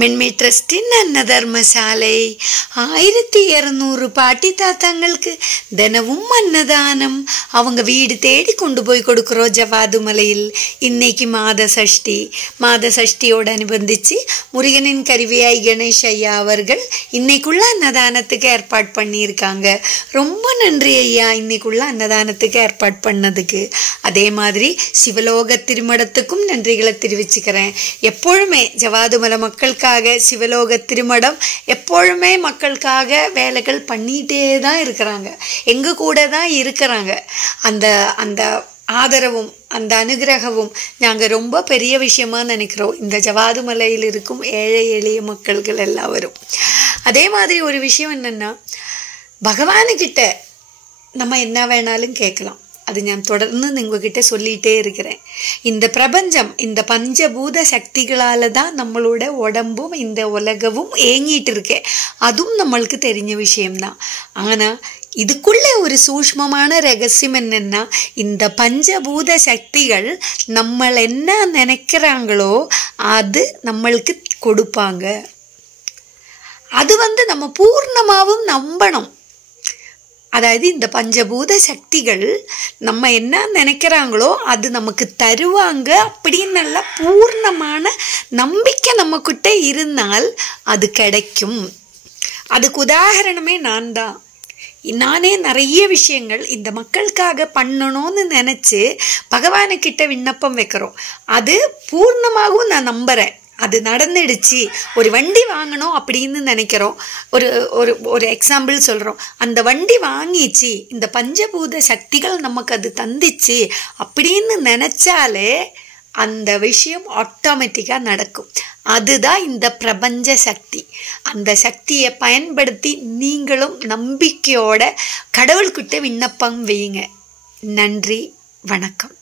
மென்மை ட்ரஸ்டின் அன்னதர்மசாலை 1200 பாட்டி தாத்தாங்களுக்கு தினமும் அன்னதானம் அவங்க வீடு தேடி கொண்டு போய் கொடுக்குறோம். ஜவாது மலையில் இன்னைக்கு மாத சஷ்டியோடு அனுபந்திச்சு முருகனின் கருவியாய் கணேஷ் ஐயா அவர்கள் இன்னைக்குள்ள அன்னதானத்துக்கு ஏற்பாடு பண்ணியிருக்காங்க. ரொம்ப நன்றி ஐயா, இன்னைக்குள்ள அன்னதானத்துக்கு ஏற்பாடு பண்ணதுக்கு. அதே மாதிரி சிவலோக திருமடத்துக்கும் நன்றிகளை தெரிவிச்சுக்கிறேன். எப்பொழுதுமே ஜவாது மலை மக்களுக்கு சிவலோக திருமடம் எப்பொழுதுமே மக்களுக்காக வேலைகள் பண்ணிட்டே தான் இருக்கிறாங்க, எங்க கூட தான் இருக்கிறாங்க. அந்த ஆதரவும் அந்த அனுகிரகமும் நாங்கள் ரொம்ப பெரிய விஷயமா நினைக்கிறோம் இந்த ஜவாது மலையில் இருக்கும் ஏழை எளிய மக்கள்கள் எல்லாரும். அதே மாதிரி ஒரு விஷயம் என்னன்னா, பகவானுக்கிட்ட நம்ம என்ன வேணாலும் கேட்கலாம். அது நான் தொடர்ந்து உங்ககிட்ட சொல்லிகிட்டே இருக்கிறேன். இந்த பிரபஞ்சம் இந்த பஞ்சபூத சக்திகளால் தான் நம்மளோட உடம்பும் இந்த உலகமும் ஏங்கிட்டு இருக்கேன். அதுவும் நம்மளுக்கு தெரிஞ்ச விஷயம்தான். ஆனால் இதுக்குள்ள ஒரு சூஷ்மமான ரகசியம் என்னன்னா, இந்த பஞ்சபூத சக்திகள் நம்மள என்ன நினைக்கிறாங்களோ அது நம்மளுக்கு கொடுப்பாங்க. அது நம்ம பூர்ணமாகவும் நம்பணும். அதாவது இந்த பஞ்சபூத சக்திகள் நம்ம என்ன நினைக்கிறாங்களோ அது நமக்கு தருவாங்க அப்படின்னு நல்ல பூர்ணமான நம்பிக்கை நம்மக்கிட்ட இருந்தால் அது கிடைக்கும். அதுக்கு உதாரணமே நானே நிறைய விஷயங்கள் இந்த மக்களுக்காக பண்ணணும்னு நினச்சி பகவானுக்கிட்ட விண்ணப்பம் வைக்கிறோம். அது பூர்ணமாகவும் நான் நம்புகிறேன், அது நடந்துடுச்சு. ஒரு வண்டி வாங்கணும் அப்படின்னு நினைக்கிறோம். ஒரு எக்ஸாம்பிள் சொல்கிறோம். அந்த வண்டி வாங்கிச்சு, இந்த பஞ்சபூத சக்திகள் நமக்கு அது தந்துச்சு அப்படின்னு நினச்சாலே அந்த விஷயம் ஆட்டோமேட்டிக்காக நடக்கும். அதுதான் இந்த பிரபஞ்ச சக்தி. அந்த சக்தியை பயன்படுத்தி நீங்களும் நம்பிக்கையோட கடவுள்கிட்ட விண்ணப்பம் வையுங்க. நன்றி, வணக்கம்.